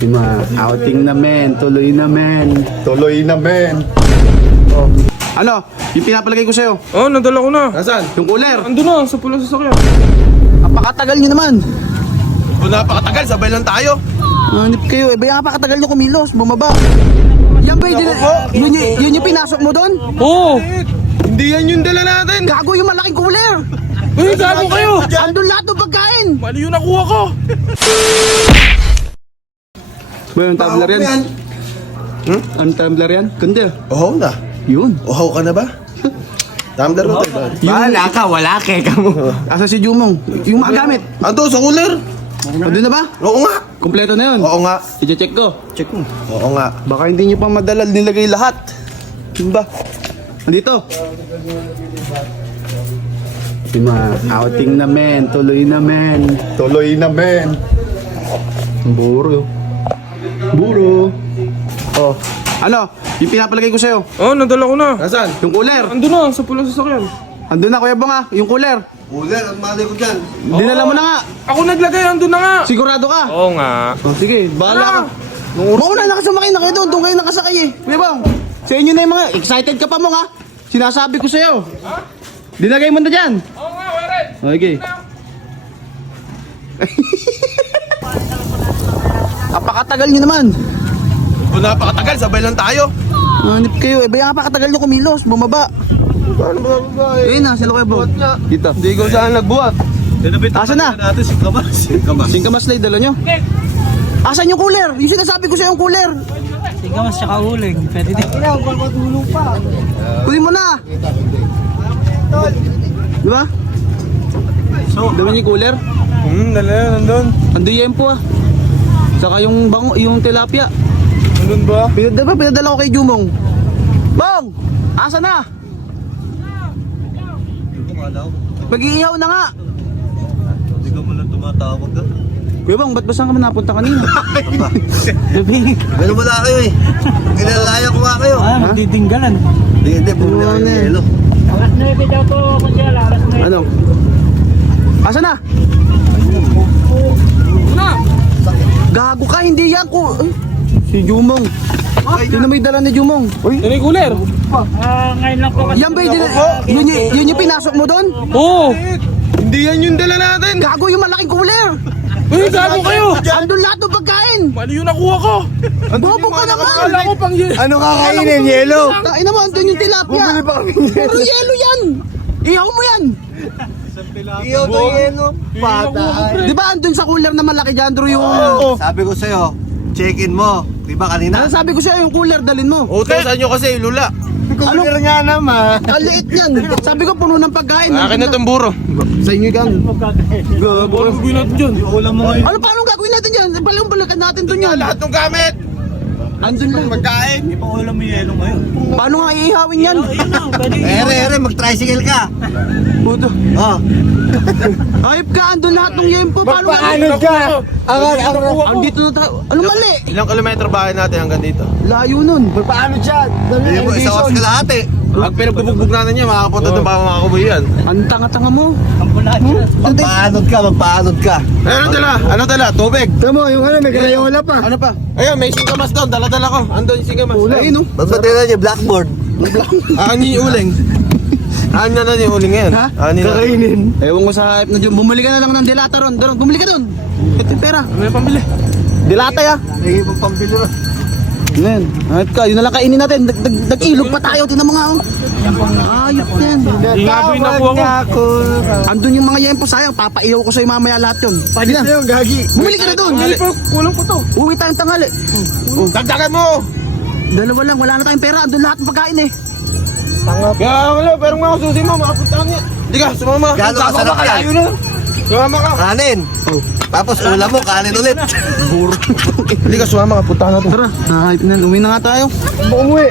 Outing na men, tuloy na men. Tuloy na, men. Ano? Yung pinapalagay ko sa'yo. Oh, nadala ko na. Nasaan? Yung cooler. Ando na, sa pulang sasakyan. Napakatagal nyo naman. Kung napakatagal, sabay lang tayo. Hanip kayo. Eh, ba napakatagal nyo kumilos? Bumaba. Yan ba yun yung pinasok mo doon? Oo. Hindi yan yung dala natin. Gago yung malaking cooler. Uy, gago kayo. Andun lahat ng pagkain. Mali yung nakuha ko. Ba yung tumbler yan? Anong tumbler yan? Ganda. Uhaw na. Yun. Uhaw ka na ba? Tumbler mo tayo. Wala ka, wala ka mo. Asa si Jumong? Yung mga gamit. Ando, sa cooler. Andun na ba? Oo nga. Kompleto na yun. Oo nga. I-check ko. Check mo. Oo nga. Baka hindi nyo pa madala nilagay lahat. Yun ba? Nandito. Outing na men, tuloy na men. Tuloy na, men. Buro. Buro. Oh. Ano? Yung pinapalagay ko sa'yo. Oh, nadala ko na. Nasaan? Yung cooler. Ando na, sa pulang sasakyan. Andun na, Kuya Bong yung cooler. Cooler, ang mali ko dyan. Dinala mo na nga. Ako naglagay, ando na nga. Sigurado ka? Oo nga. Oh, sige, bahala ka. Mauna na sumakay na kayo doon. Doon kayo nakasakay eh. Kuya Bong, sa inyo na yung mga excited ka pa mo ha. Sinasabi ko sa'yo. Dinagay mo na dyan. Oo nga, Warren. Okay. Napakatagal nyo naman. Kung napakatagal, sabay lang tayo. Hanip kayo. Eh, ba napakatagal nyo kumilos? Bumaba. Paano ba babae? Ayun na, sila Kuya Bong. Buhat nga. Dito. Hindi ko saan nagbuhat. Asan na? Natin si Kamas. Singkamas slide, dala nyo. Asan yung cooler? Yung sinasabi ko sa'yo yung cooler. Singkamas tsaka uling. Pwede din. Kunin mo na. Di ba? Dami niyo yung cooler. Dala yan, nandun. Ando yempo ah. Saka yung bango, yung tilapia. Nandun ba? Pinadala ko kay Jumong. Bong! Asa na? Mag-iihaw na nga. Hindi ka mo lang tumatawag ka. Kuya Bong, ba't ba saan ka napunta kanina? Pero wala kayo eh. Kinalaya ko nga kayo. Magdidinggalan. Hindi, bumili ako ng yelo. Alas 9 daw po, Kunsela. Alas 9. Ano? Asa na? Na. Gago ka, hindi yan ko. Ay, si Jumong. Sino may dala ni Jumong? Yan yung cooler. Ngayon lang po kasi. Yan ba yun yung pinasok mo doon? Oo. Hindi yan yung dala natin. Gago yung malaking cooler. Uy, gago kayo. Andun lahat ng pagkain. Mali yung nakuha ko. Bobo ka naman. Akala ko pang yun. Ano kakainin? Yelo? Tain naman, andun yung tilapia. Bumili pa kami Puro yelo yan. Ihaw mo yan. Iyo to yelo. Patay. Di ba andun sa cooler na malaki dyan, Drew, yung... Sabi ko sa'yo, check-in mo. Di ba kanina? Ano sabi ko sa'yo, yung cooler, dalin mo. Utosan nyo kasi, lula. Cooler nga naman. Kaliit yan. Sabi ko, puno ng pagkain. Akin na itong buro. Sa inyo gan. Buro gawin natin dyan. Ano, paano gagawin natin yan? Balikan natin dun yan. Lahat ng gamit. Andun lang. Pagkain. Paano nga iihawin yan? Ere, mag-tricycle ka. Puto. Oh. Ayop ka, andun lahat ng yempo. Paano nga? ka? Andito na tayo. Ano mali? Ilang kilometro bahay natin hanggang dito? Layo nun. Paano dyan? Hindi mo, isa oras ka lahat eh. Pag pinagbubugbog natin yan, makakapunta doon pa makakabuhi yan. Ang tanga-tanga mo. Magpaanod ka. Ano dala? Tubig. Tama, yung ano, may karayola pa. Ano pa? Ayun, may singkamas doon. Dala-dala ko. Andun yung singkamas. Ayun, no? Ba't ba tira niya? Blackboard. Ani yung uling. Ani na yung uling ngayon. Ha? Ani na. Kakainin. Ewan ko sa hype na dyan. Bumili ka na lang ng dilata ron. Doon, bumili ka doon. Ito yung pera. Ano yung pambili? Dilata ya. Hindi mo pambili ron. Yan. Hype ka. Yun na lang kainin natin. Nag-ilog pa tayo. Tinan mo nga. Oh. Ayop yan. Hindi nga po yung nakuha ko. Andun yung mga yempo sayang. Papaiyaw ko sa'yo mamaya lahat yun. Pwede na. Yung gagi. Bumili ka na doon. Mali pa, kulang pa to. Uwi tayong tanghali. Dagdagan mo! Dalawa lang. Wala na tayong pera. Andun lahat ng pagkain eh. Kaya wala, pero mga susi mo, makapuntahan niya. Hindi ka, sumama. Gano'n kasarap yan? Sumama ka. Kanin. Tapos ulam mo, kanin ulit. Hindi ka, sumama ka, puntahan natin. Tara. Hype na. Uwi na nga tayo. Umuwi.